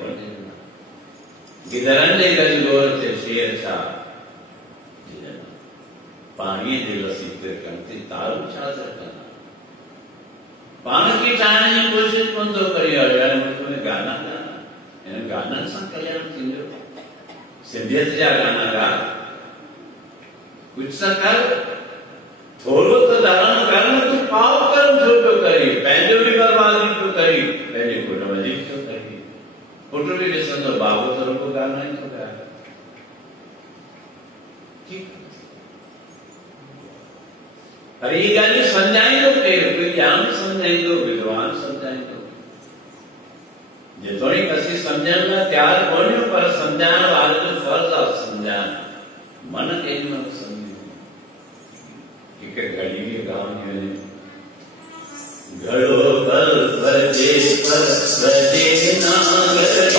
गिदरन ले गज गोर से शेर छा पानी दिल सीखते करते तारू छा सकता पान की टाणी कोशिश कौन तो करी कल्याण थींदो। सिंधियत जा गाना गा, कुछ सा कर, थोड़ो तो धारण करना, तू पाप कर्म छो तो करी, पंहिंजो भी बर्बादी तो करी, पंहिंजे कुटुंब जी तो करी। कुटुंब के संदो बाबू तो को गाना ही तो गा। ठीक। अरे ये गाली समझाई दो के, कोई ज्ञान समझाई दो, विद्वान समझाई दो। जेतोणी कसी समझण में तैयार कोन्हे, पर समझाइण वारे जो फर्ज आहे समझाइण। मन के न समझो। एक घड़ी के गांव में घड़ो पर बजे ना घड़ी,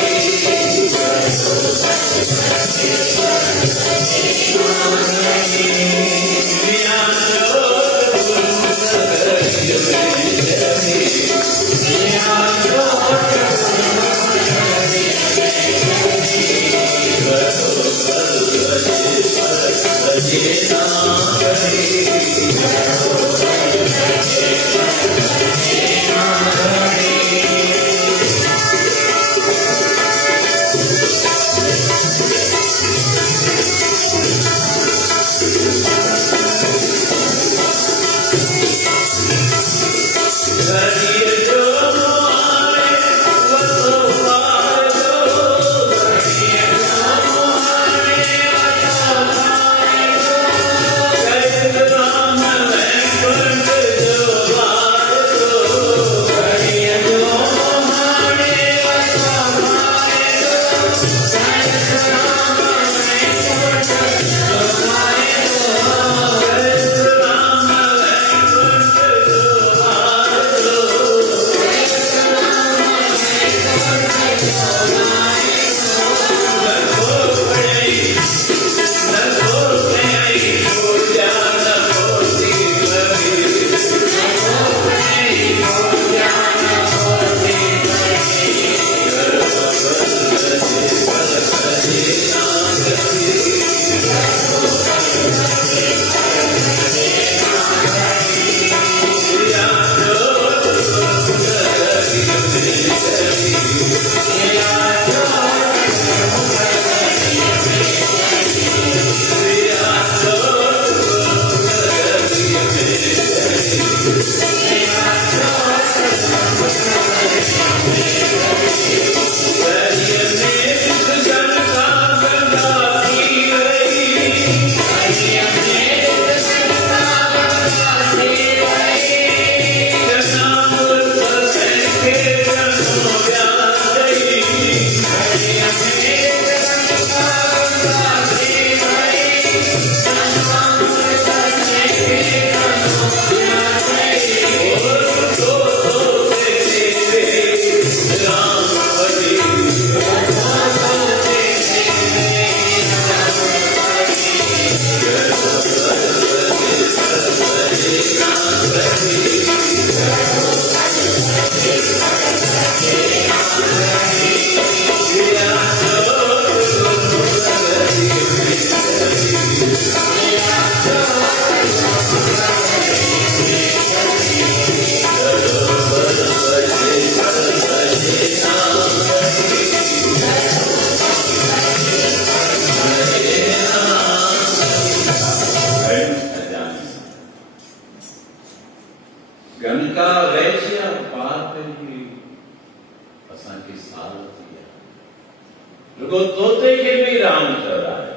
रुगो तोते के भी राम चौराहे,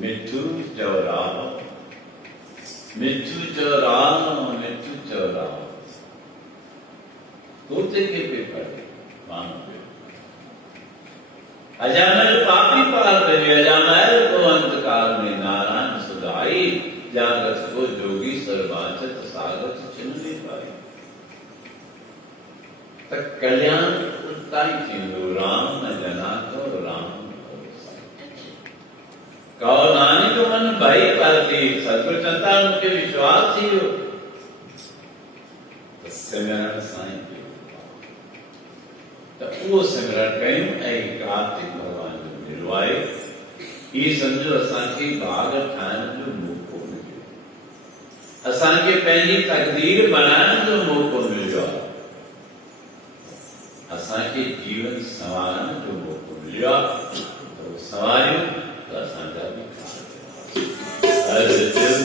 मिठू चौराहो, मिठू चौराहो, मिठू चौराहो। तोते के पे पड़े मानो पे अजामिल पापी पार पे अजामिल को अंतकाल में नारायण सुधाई, जागत को जोगी सर्वाचत सागत चिन्ह नहीं पाई। तक कल्याण उताई थींदो, राम न जना तो राम कहो नानी तो मन भाई पाती सतगुरु चंता मुझे विश्वास थी हो तो सिमरन साईं की तो वो सिमरन कयूं ऐं कार्तिक भगवान जो निर्वाए ये समझो असांखे भाग ठाहिण जो मौको मिलियो, असांखे पंहिंजी तकदीर बनाइण जो मौको मिलियो आहे। असांखे जीवन संवारण जो मौको मिलियो आहे त संवारियूं त असांजा बि हर जुग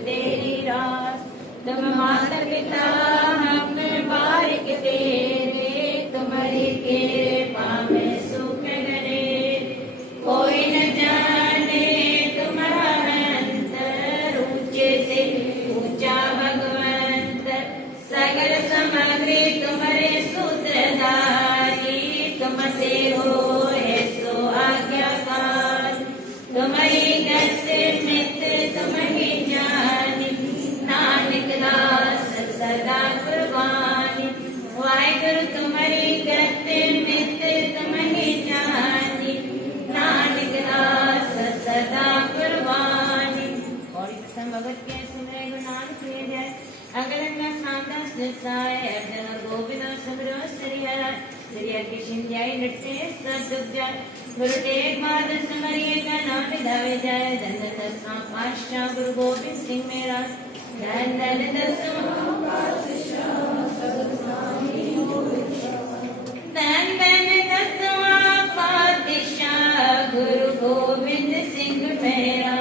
तेरी रास। तुम माता पिता हम बारिक तेरे, तुम्हारी कृपा में सुख करे। कोई न जाने तुम्हारा अंतर, ऊंचे से ऊंचा भगवंत। सगल सामग्री तुम्हारे सूत्रधारी, तुमसे हो सो आज्ञाकार। तुम्हारी गति मित्र तुम्हारी ज्ञानी, नानक दास सदा कुर्बानी। वाहिगुरु तुम्हारी गति मित्र तुम्हारी ज्ञानी, नानक दास सदा कुर्बानी। और प्रथम भगत के सुमरे गुरु नानक के जय। अगलंगा सामदा सिरसाय, अर्जन और गोविंद और सबरो सरिया। सरिया की शिंजाई नट्टे सदुग जाय। गुरु तेग बहादुर सिमरिए का नाम विधावे जाए। धन धन दसवां पातशाह गुरु गोबिंद सिंह मेरा। धन धन दसवां पातशाह सतनामी होवे। धन धन दसवां पातशाह गुरु गोबिंद सिंह मेरा।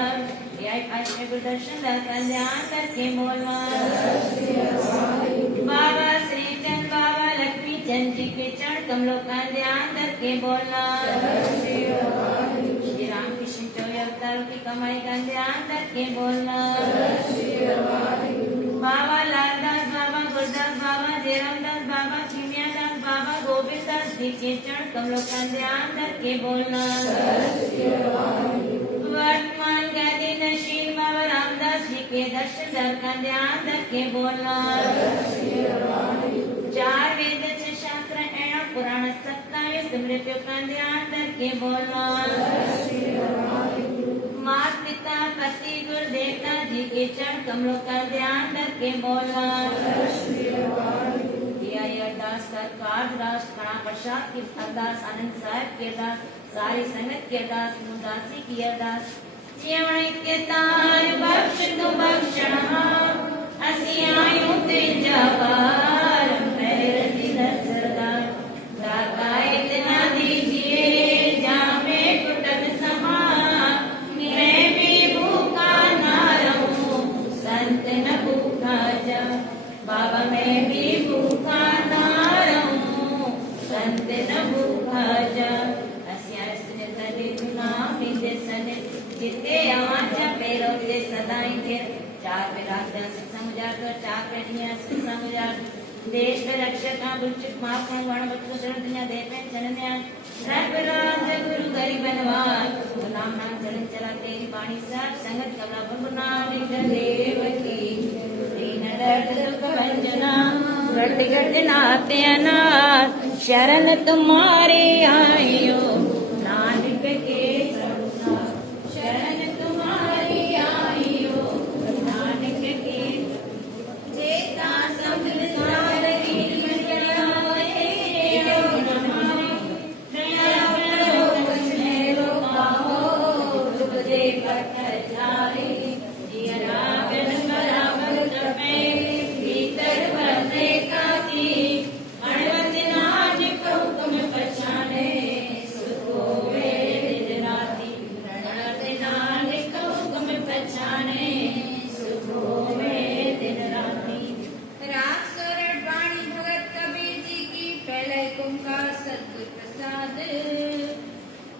यह पातशाह गुरु दर्शन दाता ध्यान करके बोलना। बाबा श्री चंद बाबा लक्ष्मी चंद जी के चरण कमलों का ध्यान करके बोलना। श्री राम कृष्ण 24 अवतारों की कमाई का ध्यान करके बोलना। बाबा लालदास बाबा गुरदास बाबा जयरामदास बाबा खिमियादास बाबा गोविंददास जी के चरण कमलों का ध्यान करके बोलना। वर्तमान गति नशील बाबा रामदास जी के दर्शन दर का ध्यान करके बोलना। चार वेद छह शास्त्र एवं पुराण 27 स्मृतियों का ध्यान करके बोलना। माता पिता पति गुरु देवता जी के चरण कमलों का ध्यान करके बोलना। यह अरदास कर काज राष्ट्र कणा प्रसाद की अरदास, आनंद साहब की अरदास, सारी संगत की अरदास, मुदासी की अरदास। जीवन के तार बख्श तू बख्शना, असी आयु ते जवार मेरे दिल सरदार। दाता इतना दीजिए जामे कुटन समा, मैं भी भूखा ना रहूं संत न भूखा जा। बाबा मैं भी भूखा ना रहूं संत न भूखा जा। जिते आवाजा पेरो ते सदाई थे। चार विराट सत्संग जाकर चार पेटियां सत्संग जाकर। देश में रक्षक बुलचित माफ में वर्ण बच्चों शरण दुनिया देश में जनन्या। सर्व राज गुरु गरीब बनवान, नाम नाम चलन चला तेरी वाणी साथ संगत कला भगवान देव की। दीन दर्द दुख भंजना, गट गट नाते अनाथ, शरण तुम्हारे आयो नानक के शरण तुम्हारी आइयो नानक के। जेता समुद्र सागरी मरिया दया करो मेरो पाहो, दुख दे कर जाए। जिया रागन बराबर तपे भीतर बरसे काकी, अणवत नाज को तुम पहचाने सुख होवे दिन राती। नानक हुक्म पहचाने सुख होवे दिन राती। राग सोरठ वाणी भगत कबीर जी की पहले कुंका सद्गुर प्रसाद।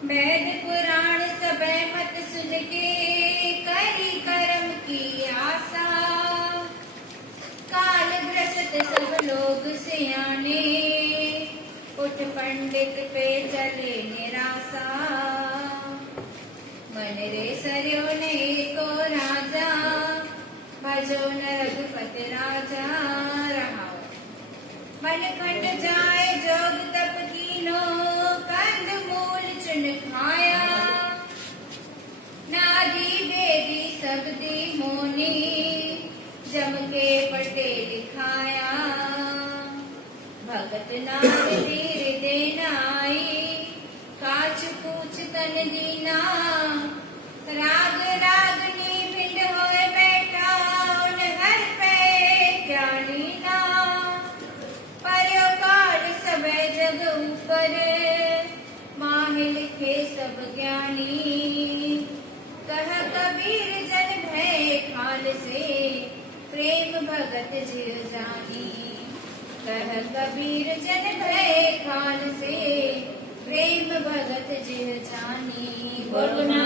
वेद पुराण सब मत सुन के करी कर्म की आशा। काल ग्रसित सब लोग सियाने, उठ पंडित पे चले निराशा। मन रे सरयो ने को राजा, भजो न रघुपति राजा रहाओ। मन खंड जाए जोग तप कीनो, कंद मूल चुन खाया। नादी बेदी सब दी मोनी, जम के पटे लिखाया। भगत नाम धीर देनाई, काछ पूछ तन दीना। राग रागनी भिंड होए बैठा, उन हर पे क्या लीना। पर्यो काल सबे जग ऊपर, माहि लिखे सब ज्ञानी। कह कबीर जन भय खाल से, भगत जिय जानी। कह कबीर जन भय खान से, प्रेम भगत जिय जानी। गुरु